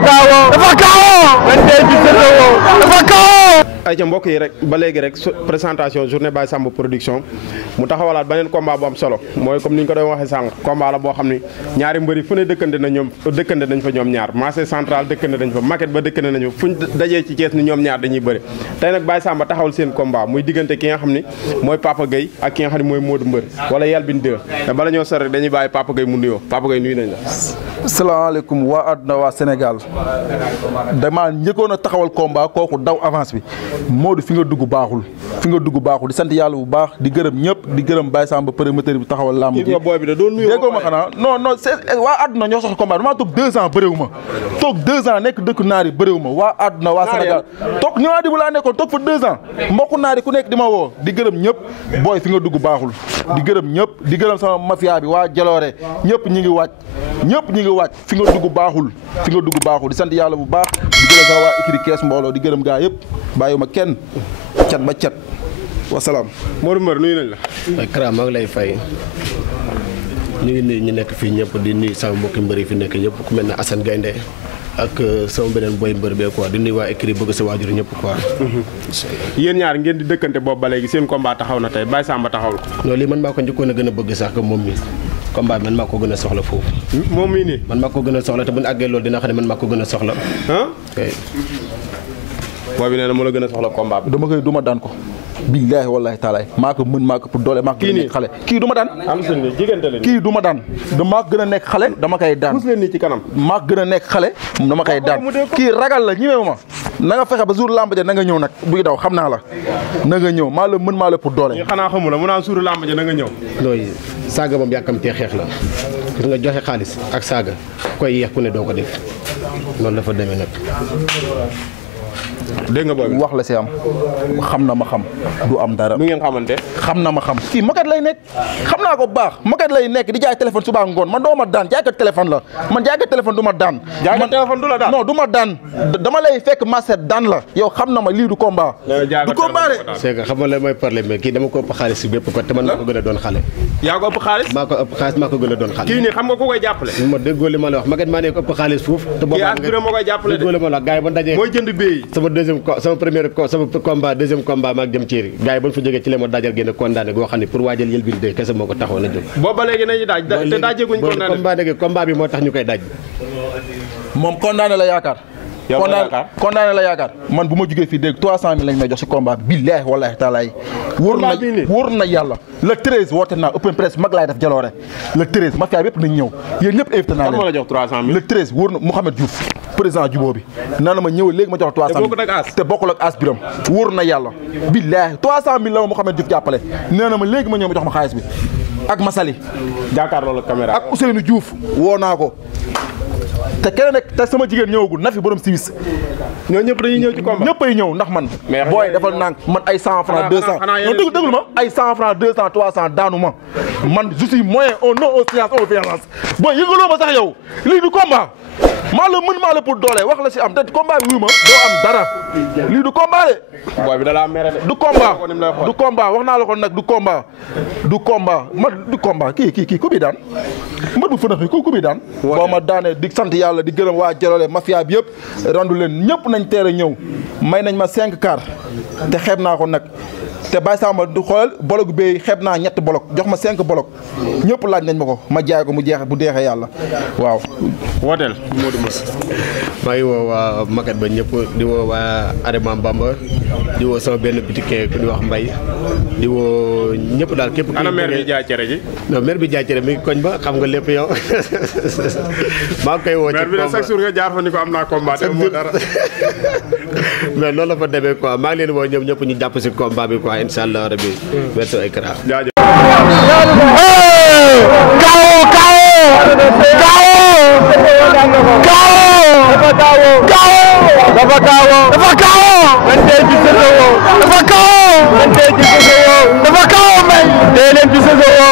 dafa kaawoo man tey ci dafa kaawoo. ay ca mbokk yi rek ba léegi rek présentation journée Baye Samba production mu taxawalaat beneen combat bu am solo mooy comme ni ñu ko doon waxee sànq combat la boo xam ni ñaari mbëri fu ne dëkkante nañ fa ñoom ñaar marché central dëkkante nañ fa maquette ba dëkkante nañ fa fuñ dajee ci Thiès ni ñoom ñaar dañuy bëri tey nag Baye Samba taxawal seen combat muy diggante ki nga xam ni mooy Papa Gueye ak ki nga xam ni mooy Modou Mbër wala Yalbine 2 te bala ñoo sori rek dañuy bàyyi Papa Gueye mu nuyoo Papa Gueye nuyu nañ la. salaamaaleykum waa àdduna waa Sénégal damaa njëkkoon a taxawal combat kooku daw avance bi Modou fi nga dugg baaxul di sant yàlla bu baax di gërëm ñëpp di gërëm Baye Samba promoteur bi taxawal lamb ji déggoo ma xanaa non c'est waa àdduna ñoo soxla combat damaa toog 2 ans bëréewu ma toog 2 ans nekk dëkk naari bëréewu ma waa àdduna waa Sénégal toog ñëwaa di bu laa nekkoon toog fa 2 ans mbokku naari ku nekk di ma woo di gërëm ñëpp booy fi nga dugg baaxul di gërëm ñëpp di gërëm sama mafia bi waa Jaloore ñëpp ñi ngi wàcc fi nga dugg baaxul di sant yàlla bu baax di gërëm sama waa écurie Kees mbooloo di gërëm gaa yëpp bàyyiwuma kenn cat ba cat wasalaam. Modou Mbër nuyu nañ la. waaye Kara maa ngi lay fay ñu ngi nuyu ñu nekk fii ñëpp di nuyu sama mbokki mbër yi fi nekk ñëpp ku mel ne Assane Gaynde ak sama beneen boy mbër bee quoi di nuyu waa écurie bëgg sa waajur ñëpp quoi. yéen ñaar ngeen di dëkkante boobu ba léegi seen combat taxaw na tey Baye Samba taxawul. non lii man maa ko njëkkoon a gën a bëgg sax que moom mi combat bi man maa ko gën a soxla foofu. moom mii nii. man maa ko gën a soxla te bu ñu àggee loolu dina xam ne man maa ko gën a soxla. booy bi nee na moo la gën a soxla combat bi. duma daan ko. billaahi wallaahi taalaay maa ko mën maa ko pour doole maa ko gën a nekk xale. kii du ma daan. kii du ma daan. maa ko gën a nekk xale dama koy daan. pousse leen nii ci kanam. maa ko gën a nekk xale dama koy daan. kii ragal la ñemewu ma. na nga fexe ba jour lamb ja na nga ñëw nag buy daw xam naa la. na nga ñëw maa la mën maa la pour doole. ñu xanaa xamu la mu naan jour lamb ja na nga ñëw. nooy saaga moom yàkkamtee xeex la gis nga joxe xaalis ak saaga koy yeex ku ne doo ko def loolu dafa demee nag. dégg nga boobu wax la si am xam na ma xam du am dara. nu ngeen xamante. xam na ma xam kii moket lay nekk xam naa ko bu baax moket lay nekk di jaay téléphone suba ngoon man doo ma daan jaay ko téléphone la man jaay ko téléphone du ma daan. jaay ko téléphone du la daan non du ma daan dama lay fekk maset daan la yow xam na ma lii du combat. du combat de. c'est que xam nga la mooy problème mais kii dama ko ëpp xaalis si bépp ko te man maa ko gën a doon xale. yaa ko ëpp xaalis. maa ko ëpp xaalis maa ko gën a doon xale. kii nii xam nga ku koy jàppale. ma déggoo li ma la wax maget maa ne ko ëpp xaalis foofu. te boobaa moo koy jàppale de déggoo li ma la wax gars yi ba dajee mooy jënd béy sama combat deuxième combat maag jëm ciiri gars yi ba ñu fa jógee ci la ma dajal génn condamné goo xam ne pour waajal Yelbine 2 kese moo ko taxoon a jóg. boobu ba léegi nañu daaj te daajeeguñ condamné. combat bi moo tax ñu koy daj. moom condamné la yaakaar. condamné la yaakaar man bu ma jógee fii dégg 300 000 lañ may jox si combat bi billaahi wallaahi taalaay wóor na yàlla le 13 woote naa open press mag laay def Jaloore le 13 mafia bi yëpp nañ ñëw yéen ñëpp invité naa leen. kan ma la jox 300 000 le 13 wóor na Mouhamed Diouf président Jubo bi nee na ma ñëwal léegi ma jox 300 000 te bokkul ak as biram wóor na yàlla billaahi 300 000 la ma Mouhamed Diouf jàppale nee na ma léegi ma ñëw ma jox ma xaalis bi ak Masali jàkkaarloo la caméra ak Ousseynou Diouf woo naa ko te keneen nag te sama jigéen ñëwagul na fi borom Suisse ñoo ñëpp dañuy ñëw ci combat ñëpp ay ñëw ndax man booy defal nang man ay 100 francs 200 non déglu ma ay 100 francs 200 300 daanu ma man je suis moyen au non au science au violence booy yëgaloo ma sax yow lii du combat maa la mën maa la pour doole wax la si am te combat bi wuyu ma doo am dara lii du combat de booy bi da laa mere de du combat wax naa la ko nag du combat man du combat kii ku bi daan mbër bu fënax ku bi daan boo ma daanee di sant yàlla di gërëm waa Jaloore mafia bi yëpp randu leen ñëpp nañ teel a ñëw may nañ ma 5 car te xeeb naa ko nag te Baye Samba du xoolal bolog bi xeeb naa 3 bolog jox ma 5 bolog ñëpp laaj nañ ma ko ma jaay ko mu jeex bu deexee yàlla waaw. wooteel Modou Mbër. maa ngi woo waa Maguette ba ñëpp di woo waa Adama Bamba di woo sama benn boutique ku di wax Mbaye di woo ñëpp daal képp. ana maire bi jaay cere ji. non maire bi jaay cere mi ngi koñ ba xam nga lépp yow maa ngi koy woo. ci maire bi de chaque jour nga jaar fa ni ko am naa combat te moo dara. mais loolu la fa demee quoi maa ngi leen woo ñoom ñëpp ñu jàpp si combat bi quoi incha allah rabi. merci ay Kara. jaajëf. dafa kaawoo man tey ci Sosowo dafa kaawoo man tey ci Sosowo dafa kaawoo may tey leen ci Sosowo